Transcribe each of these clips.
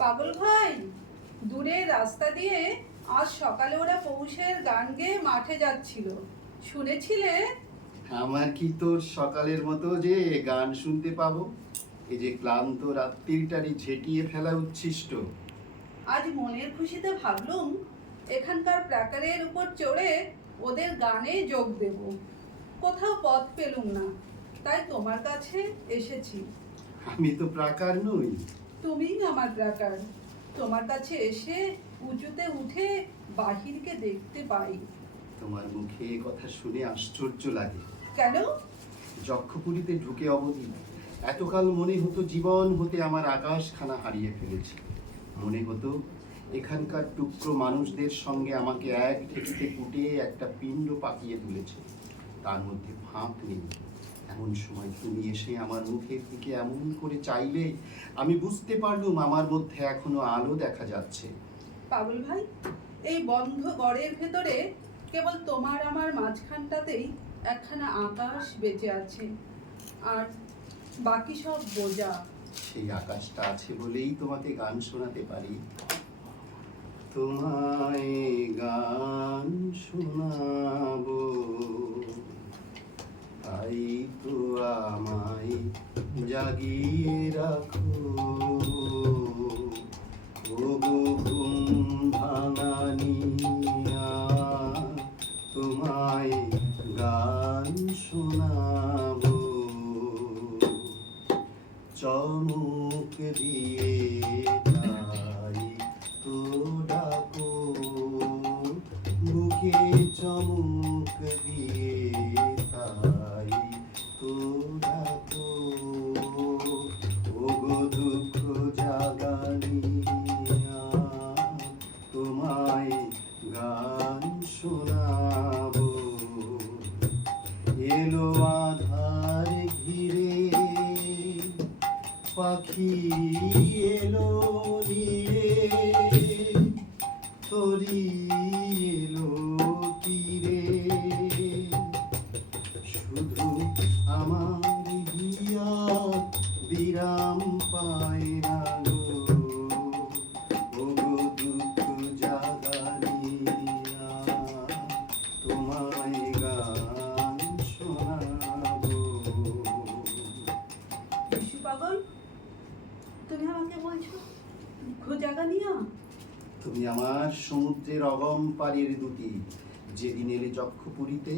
পাগল ভাই, দূরে রাস্তা দিয়ে আজ সকালে ওরা পৌষের গান গেয়ে মাঠে যাচ্ছিল, শুনেছিলে? আমার কি তোর সকালের মতো যে গান শুনতে পাবো? এই যে ক্লান্ত রাত্রিটারি ঝেঁটিয়ে ফেলা উচ্ছিষ্ট। আজ মনের খুশিতে ভাবলুম এখানকার প্রাকারের উপর চড়ে ওদের গানে যোগ দেব। কোথাও পথ পেলুম না, তাই তোমার কাছে এসেছি। আমি তো প্রাকার নই। তুমিই আমার প্রাকার। তোমার কাছে এসে উঁচুতে উঠে বাহিরকে দেখতে পাই। তোমার মুখে এ কথা শুনে আশ্চর্য লাগে। কেন? যক্ষপুরীতে ঢুকে অবধি এতকাল মনে হতো জীবন হতে আমার আকাশখানা হারিয়ে ফেলেছি। মনে হতো এখানকার টুকরো মানুষদের সঙ্গে আমাকে এক ঢেকিতে কুটে একটা পিণ্ড পাকিয়ে তুলেছে, তার মধ্যে ফাঁক নেই। এমন সময় তুমি এসে আমার মুখের দিকে এমন করে চাইলে আমি বুঝতে পারলুম আমার মধ্যে এখনো আলো দেখা যাচ্ছে। পাগল ভাই, এই বন্ধ গড়ের ভেতরে কেবল তোমার আমার মাঝখানটাতেই একখানা আকাশ বেঁচে আছে, আর বাকি সব বোঝা। সেই আকাশটা আছে বলেই তোমাকে গান শোনাতে পারি। তোমায় গান শোনাবো, তাই তো আমায় জাগিয়ে রাখো। ওগো ঘুম ভাঙানিয়া, তোমায় গান শোনাবো। চমক দিয়ে তাই তো ডাকো, বুকে চমক দিয়ে তাই তো ডাকো। ওগো দুঃখ জাগানিয়া, তোমায় গান শোনাবো। এলো আধার ঘিরে পাখি এলো নীড়ে, তরি এলো তীরে, শুধু আমার হিয়া বিরাম পায় না গো। ওগো দুঃখ জাগানিয়া, তোমায় গান শোনাবো। শিশু পাগল, তুমি আমাকে বলছো দুঃখ জাগানিয়া? তুমি আমার সমুদ্রের অগম পাড়ের দুটি, যেদিন এলে যক্ষপুরীতে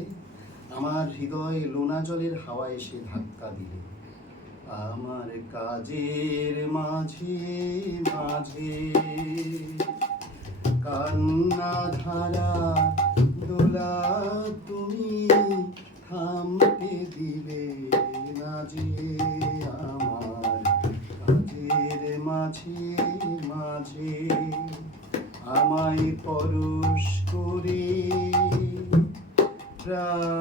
আমার হৃদয়ে লোনা জলের হাওয়া এসে ধাক্কা দিলে। আমার কাজের মাঝে মাঝে কান্না ধারা দোলা তুমি থামতে দিলে না যে। আমার কাজের মাঝে মাঝে আমায় পরশ করে প্রাণ